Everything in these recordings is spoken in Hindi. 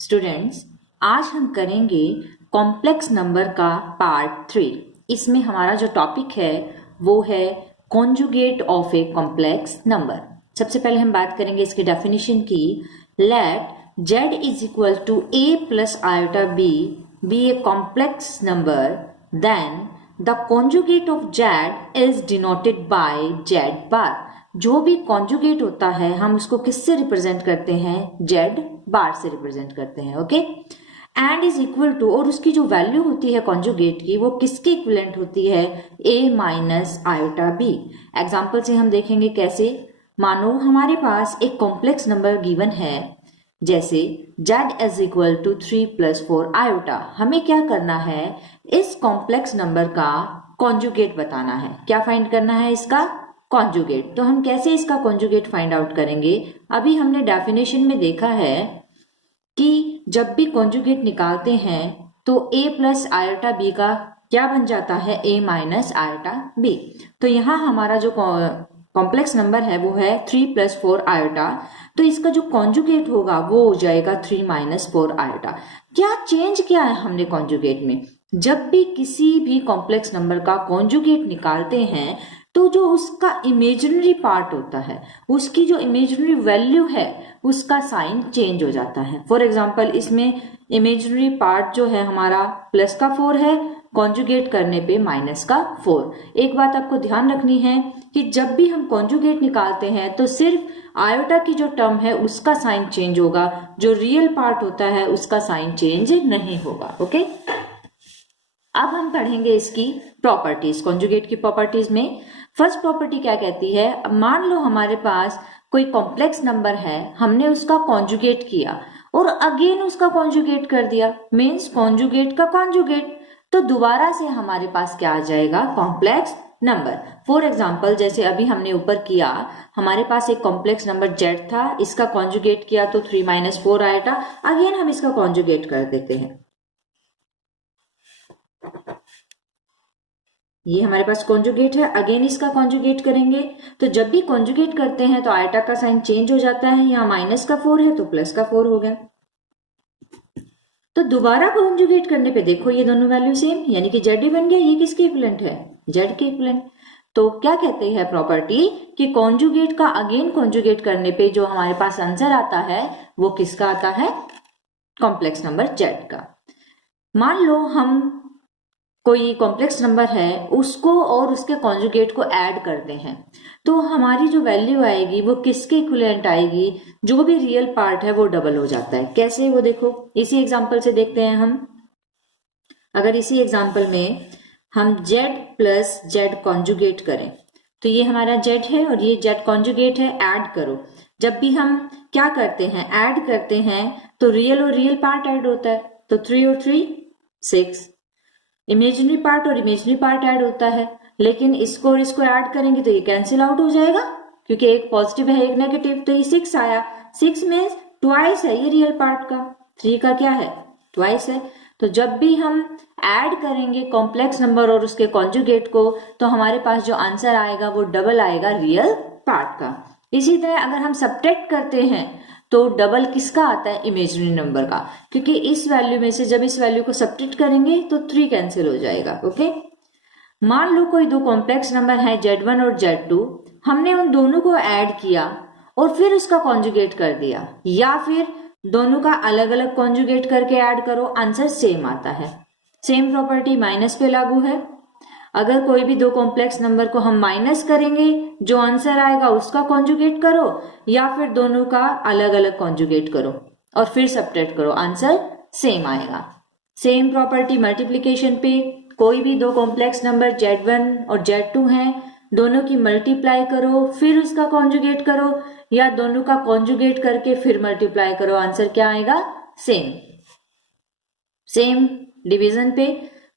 स्टूडेंट्स, आज हम करेंगे कॉम्प्लेक्स नंबर का पार्ट 3। इसमें हमारा जो टॉपिक है वो है conjugate of a complex number. सबसे पहले हम बात करेंगे इसकी डेफिनेशन की। Let z is equal to a plus iota b be a complex number, then the conjugate of z is denoted by z bar. जो भी कॉन्जुगेट होता है हम उसको किससे रिप्रेजेंट करते हैं? z बार से रिप्रेजेंट करते हैं। Okay, and is equal to, और उसकी जो वैल्यू होती है कॉन्जुगेट की वो किसके इक्विवेलेंट होती है? a minus iota b। Example से हम देखेंगे कैसे। मानो हमारे पास एक कॉम्प्लेक्स नंबर गिवन है, जैसे z is equal to 3 plus 4 iota. हमें क्या करना है? इस कॉम्प्लेक्स नंबर का कॉन्जुगेट बताना है। क्या फाइंड करना है? इसका कॉन्जुगेट। तो हम कैसे इसका कॉन्जुगेट फाइंड आउट करेंगे? अभी हमने डेफिनेशन में देखा है कि जब भी कॉन्जुगेट निकालते हैं तो a प्लस आयोटा b का क्या बन जाता है? a minus iota b। तो यहाँ हमारा जो कॉम्प्लेक्स नंबर है वो है 3 प्लस 4 आयोटा, तो इसका जो कॉन्जुगेट होगा वो हो जाएगा 3 माइनस 4 आयोटा। क्या चेंज किया है हमने कॉन्जुगेट में? जब भी किसी भी कॉम्प्लेक्स नंबर का कॉन्जुगेट निकालते हैं तो जो उसका इमेजिनरी पार्ट होता है, उसकी जो इमेजिनरी वैल्यू है, उसका साइन चेंज हो जाता है। फॉर एग्जाम्पल, इसमें इमेजिनरी पार्ट जो है हमारा प्लस का 4 है, कॉन्जुगेट करने पे माइनस का 4। एक बात आपको ध्यान रखनी है कि जब भी हम कॉन्जुगेट निकालते हैं तो सिर्फ आयोटा की जो टर्म है उसका साइन चेंज होगा, जो रियल पार्ट होता है उसका साइन चेंज नहीं होगा। ओके, अब हम पढ़ेंगे इसकी प्रॉपर्टीज। कॉन्जुगेट की प्रॉपर्टीज में फर्स्ट प्रॉपर्टी क्या कहती है? मान लो हमारे पास कोई कॉम्प्लेक्स नंबर है, हमने उसका कॉन्जुगेट किया और अगेन उसका कॉन्जुगेट कर दिया, मीन्स कॉन्जुगेट का कॉन्जुगेट, तो दोबारा से हमारे पास क्या आ जाएगा? Complex number. फॉर एग्जाम्पल, जैसे अभी हमने ऊपर किया, हमारे पास एक कॉम्प्लेक्स नंबर z था, इसका कॉन्जुगेट किया तो 3 माइनस 4 आएगा। अगेन हम इसका कॉन्जुगेट कर देते हैं, ये हमारे पास कॉन्जुगेट है, अगेन इसका कॉन्जुगेट करेंगे। तो जब भी कॉन्जुगेट करते हैं तो आयोटा का साइन चेंज हो जाता है, यहाँ माइनस का 4 है तो प्लस का 4 हो गया। तो दोबारा कॉन्जुगेट करने पे देखो ये दोनों वैल्यू सेम, यानी कि z ही बन गया। ये किसके इक्विवेलेंट है? z के इक्विवेलेंट। तो क्या कहते हैं प्रॉपर्टी कि कॉन्जुगेट का अगेन कॉन्जुगेट करने पे जो हमारे पास आंसर आता है वो किसका आता है? कॉम्प्लेक्स नंबर z का। मान लो हम कोई कॉम्प्लेक्स नंबर है उसको और उसके कॉन्जुगेट को ऐड करते हैं, तो हमारी जो वैल्यू आएगी वो किसके इक्विवेलेंट आएगी? जो भी रियल पार्ट है वो डबल हो जाता है। कैसे? वो देखो, इसी एग्जांपल से देखते हैं हम। अगर इसी एग्जांपल में हम z प्लस z कॉन्जुगेट करें तो ये हमारा z है और ये z कॉन्जुगेट है, ऐड करो। जब भी हम क्या करते हैं? ऐड करते हैं तो रियल और रियल पार्ट ऐड होता है, तो 3 और 3 6। इमेजिनरी पार्ट और इमेजिनरी पार्ट ऐड होता है, लेकिन इसको और इसको ऐड करेंगे तो ये कैंसिल आउट हो जाएगा, क्योंकि एक पॉजिटिव है एक नेगेटिव। तो ये 6 आया, 6 मीन्स ट्वाइस है ये रियल पार्ट का, 3 का क्या है? ट्वाइस है। तो जब भी हम ऐड करेंगे कॉम्प्लेक्स नंबर और उसके कॉन्जुगेट को तो हमारे पास जो आंसर आएगा वो डबल आएगा रियल पार्ट का। इसी तरह अगर हम सब्ट्रैक्ट करते हैं तो डबल किसका आता है? इमेजिनरी नंबर का, क्योंकि इस वैल्यू में से जब इस वैल्यू को सब्ट्रैक्ट करेंगे तो 3 कैंसिल हो जाएगा। ओके, मान लो कोई दो कॉम्प्लेक्स नंबर है z1 और z2, हमने उन दोनों को ऐड किया और फिर उसका कॉन्जुगेट कर दिया, या फिर दोनों का अलग अलग कॉन्जुगेट करके ऐड करो, आंसर सेम आता है। सेम प्रॉपर्टी माइनस पे लागू है। अगर कोई भी दो कॉम्प्लेक्स नंबर को हम माइनस करेंगे, जो आंसर आएगा उसका कॉन्जुगेट करो, या फिर दोनों का अलग अलग कॉन्जुगेट करो और फिर सब्ट्रैक्ट करो, आंसर सेम आएगा। सेम प्रॉपर्टी मल्टीप्लीकेशन पे, कोई भी दो कॉम्प्लेक्स नंबर z1 और z2 हैं, दोनों की मल्टीप्लाई करो फिर उसका कॉन्जुगेट करो, या दोनों का कॉन्जुगेट करके फिर मल्टीप्लाई करो, आंसर क्या आएगा? सेम। सेम डिवीजन पे,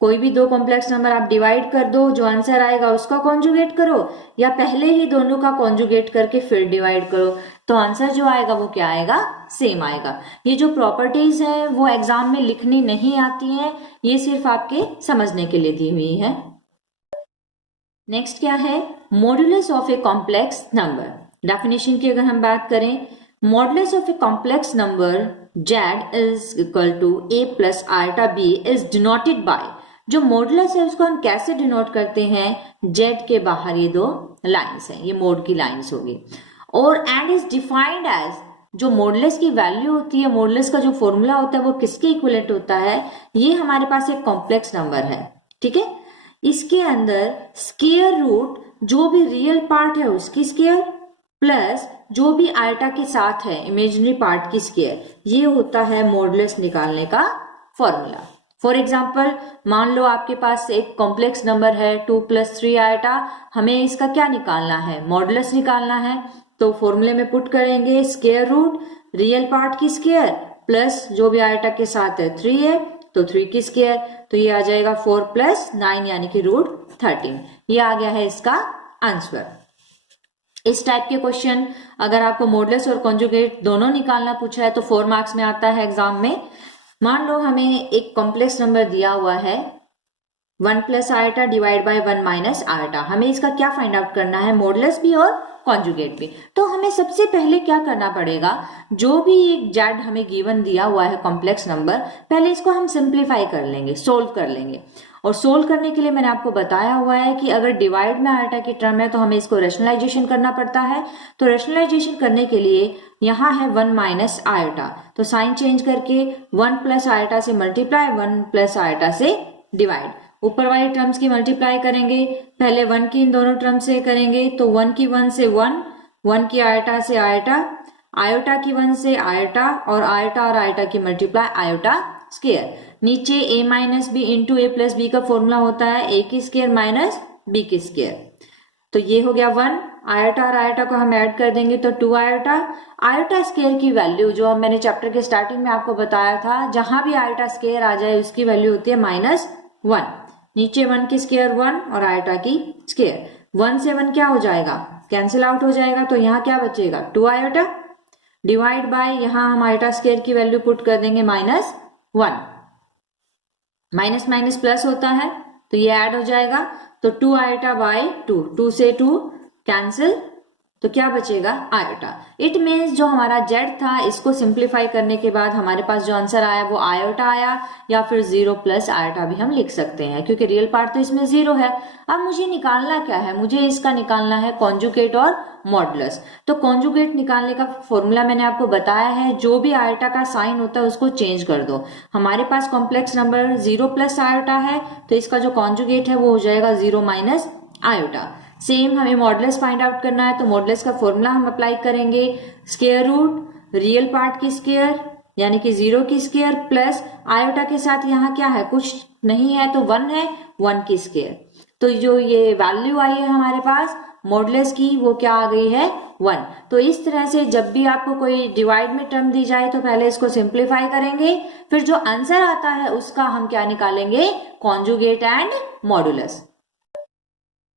कोई भी दो कॉम्प्लेक्स नंबर आप डिवाइड कर दो, जो आंसर आएगा उसका कॉन्जुगेट करो, या पहले ही दोनों का कॉन्जुगेट करके फिर डिवाइड करो, तो आंसर जो आएगा वो क्या आएगा? सेम आएगा। ये जो प्रॉपर्टीज है वो एग्जाम में लिखनी नहीं आती है, ये सिर्फ आपके समझने के लिए दी हुई है। नेक्स्ट क्या है? Modulus of a complex number. Definition की अगर हम बात करें modulus of a complex number z is equal to a plus iota b is denoted by, जो मॉडुलस है उसको हम कैसे डिनोट करते हैं, z के बाहर ये दो लाइंस हैं, ये मोड की लाइंस होगी, और एंड इज डिफाइंड एज, जो मॉडुलस की वैल्यू होती है, मॉडुलस का जो फॉर्मूला होता है वो किसके इक्विवेलेंट होता है, ये हमारे पास एक कॉम्प्लेक्स नंबर है, ठीक है। इसके अंदर स्क्वायर रूट जो भी रियल पार्ट है उसकी स्क्वायर प्लस जो भी आयटा के साथ है इमेजिनरी पार्ट की स्क्वायर, ये होता है मॉडुलस निकालने का फॉर्मूला। फॉर एग्जाम्पल मान लो आपके पास एक कॉम्प्लेक्स नंबर है 2 + 3 आयटा, हमें इसका क्या निकालना है, मॉडुलस निकालना है, तो फॉर्मूले में पुट करेंगे स्क्वायर रूट रियल पार्ट की स्क्वायर प्लस जो भी आयटा के साथ है 3 है तो 3 की स्क्वायर, तो ये आ जाएगा 4 + 9 यानी कि √13। ये आ गया है इसका आंसर। इस टाइप के क्वेश्चन अगर आपको मॉडुलस और कॉन्जुगेट दोनों निकालना पूछा है तो 4 मार्क्स में आता है एग्जाम में। मान लो हमें एक कॉम्प्लेक्स नंबर दिया हुआ है 1 + आयटा डिवाइड बाय 1 - आयटा, हमें इसका क्या फाइंड आउट करना है, मॉडुलस भी और कॉन्जुगेट भी। तो हमें सबसे पहले क्या करना पड़ेगा, जो भी एक जेड हमें गिवन दिया हुआ है कॉम्प्लेक्स नंबर, पहले इसको हम सिंप्लीफाई कर लेंगे, सोल्व कर लेंगे। और सोल्व करने के लिए मैंने आपको बताया हुआ है कि अगर डिवाइड में आयटा की टर्म है तो हमें इसको रैशनलाइजेशन करना पड़ता है। तो रैशनलाइजेशन करने के लिए यहाँ है 1 - आयटा, तो साइन चेंज करके 1 + आयटा से मल्टीप्लाई 1 + आयटा से डिवाइड, ऊपर वाली टर्म्स की मल्टीप्लाई करेंगे, पहले 1 की इन दोनों टर्म से करेंगे तो 1 की 1 से 1, 1 की आयटा से आयटा, आयोटा की 1 से आयटा, और आयटा और आयटा की मल्टीप्लाई आयोटा स्क्वायर। नीचे a - b into a + b का फॉर्मूला होता है a की स्क्वायर माइनस b की स्क्वायर, तो ये हो गया 1, आयोटा और आयोटा को हम ऐड कर देंगे तो 2 आयोटा। आयोटा स्क्वायर की वैल्यू जो मैंने चैप्टर के स्टार्टिंग में आपको बताया था, जहां भी आयोटा स्क्वायर आ जाए उसकी वैल्यू होती है -1। नीचे 1 की स्क्वायर 1 और आयोटा की स्क्वायर, 1 से 1 क्या हो जाएगा, कैंसिल आउट हो जाएगा, तो यहाँ क्या बचेगा 2 आयोटा डिवाइड बाय, यहाँ हम आयोटा स्क्वायर की वैल्यू पुट कर देंगे -1, माइनस माइनस प्लस होता है तो ये ऐड हो जाएगा, तो 2 आयोटा बाय 2, 2 से 2 कैंसिल, तो क्या बचेगा आयोटा। इट मीन्स जो हमारा जेड था इसको सिंप्लीफाई करने के बाद हमारे पास जो आंसर आया वो आयोटा आया, या फिर 0 + आयोटा भी हम लिख सकते हैं क्योंकि रियल पार्ट तो इसमें 0 है। अब मुझे निकालना क्या है, मुझे इसका निकालना है कॉन्जुगेट और मॉडुलस। तो कॉन्जुगेट निकालने का फॉर्मूला मैंने आपको बताया है, जो भी आयोटा का साइन होता है उसको चेंज कर दो। हमारे पास कॉम्प्लेक्स नंबर 0 + आयोटा है तो इसका जो कॉन्जुगेट है वो हो जाएगा 0 - आयोटा। सेम हमें मॉडुलस फाइंड आउट करना है तो मॉडुलस का फॉर्मूला हम अप्लाई करेंगे, स्क्वायर रूट रियल पार्ट की स्क्वायर यानी कि 0 की स्क्वायर प्लस आयोटा के साथ यहाँ क्या है, कुछ नहीं है तो 1 है, 1 की स्क्वायर, तो जो ये वैल्यू आई है हमारे पास मॉडुलस की वो क्या आ गई है 1। तो इस तरह से जब भी आपको कोई डिवाइड में टर्म दी जाए तो पहले इसको सिंप्लीफाई करेंगे, फिर जो आंसर आता है उसका हम क्या निकालेंगे, कॉन्जुगेट एंड मॉडुलस।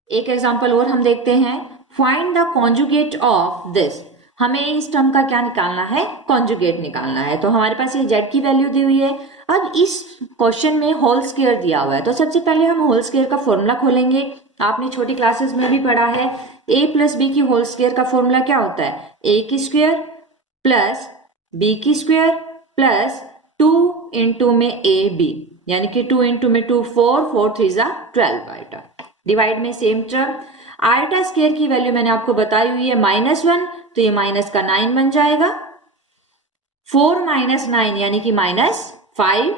एक एग्जांपल और हम देखते हैं, find the conjugate of this. हमें इस टर्म का क्या निकालना है, कॉन्जुगेट निकालना है। तो हमारे पास ये z की वैल्यू दी हुई है। अब इस क्वेश्चन में होल स्क्वायर दिया हुआ है तो सबसे पहले हम होल स्क्वायर का फॉर्मूला खोलेंगे। आपने छोटी क्लासेस में भी पढ़ा है, a + b की होल स्क्वायर का फॉर्मूला क्या होता है, a की स्क्वायर प्लस b की स्क्वायर प्लस 2 इंटू में ab, यानी कि 2 इंटू में 2 4, 4 3 12 आयटा, डिवाइड में सेम टर्म। आयटा स्क्वायर की वैल्यू मैंने आपको बताई हुई है -1, तो ये माइनस का 9 बन जाएगा, 4 - 9 यानी कि -5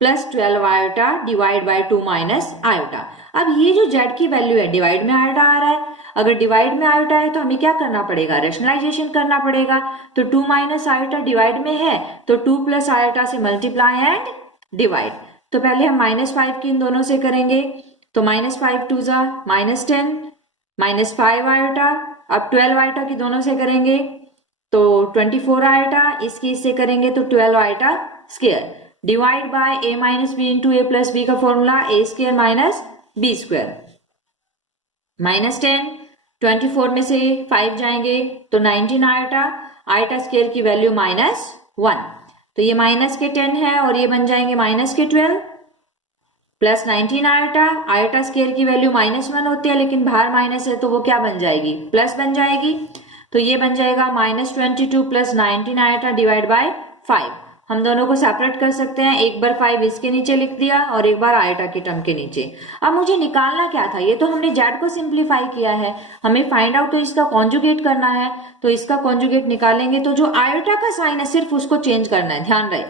plus 12 iota divide by 2 - iota. अब ये जो z की वैल्यू है डिवाइड में आयोटा आ रहा है, अगर डिवाइड में आयोटा है तो हमें क्या करना पड़ेगा, रैशनलाइजेशन करना पड़ेगा। तो 2 - आयोटा डिवाइड में है तो 2 + आयोटा से मल्टीप्लाई एंड डिवाइड, तो पहले हम -5 की इन दोनों से करेंगे तो -5 2 -10 -5 आयोटा, अब 12 आयोटा की दोनों से करेंगे तो 24 आयोटा, इसकी इससे करेंगे तो 12 iota square, divide by a - b into a + b का फॉर्मूला a² - b², -10, 24 में से 5 जाएंगे तो 19 आयोटा, आयोटा स्क्वायर की वैल्यू -1, तो ये माइनस के 10 है और ये बन जाएंगे -12 प्लस 19 आयोटा, आयोटा स्क्वायर की वैल्यू -1 होती है लेकिन बाहर माइनस है तो वो क्या बन जाएगी, प्लस बन जाएगी। तो तो ये बन जाएगा -22 प्लस 19 आयोटा डिवाइड बाय 5। हम दोनों को सेपरेट कर सकते हैं, एक बार 5 इसके नीचे लिख दिया और एक बार आयोटा के टर्म के नीचे। अब मुझे निकालना क्या था, ये तो हमने जेड को सिंप्लीफाई किया है, हमें फाइंड आउट तो इसका कॉन्जुगेट करना है। तो इसका कॉन्जुगेट निकालेंगे तो जो आयोटा का साइन है सिर्फ उसको चेंज करना है। ध्यान रहे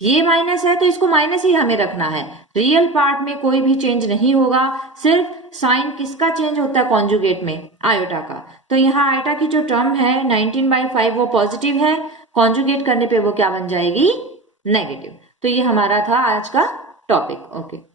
ये माइनस है तो इसको माइनस ही हमें रखना है, रियल पार्ट में कोई भी चेंज नहीं होगा, सिर्फ साइन किसका चेंज होता है कॉन्जुगेट में, आयोटा का। तो यहाँ आयोटा की जो टर्म है 19/5 वो पॉजिटिव है, कॉन्जुगेट करने पे वो क्या बन जाएगी, नेगेटिव। तो ये हमारा था आज का टॉपिक। ओके।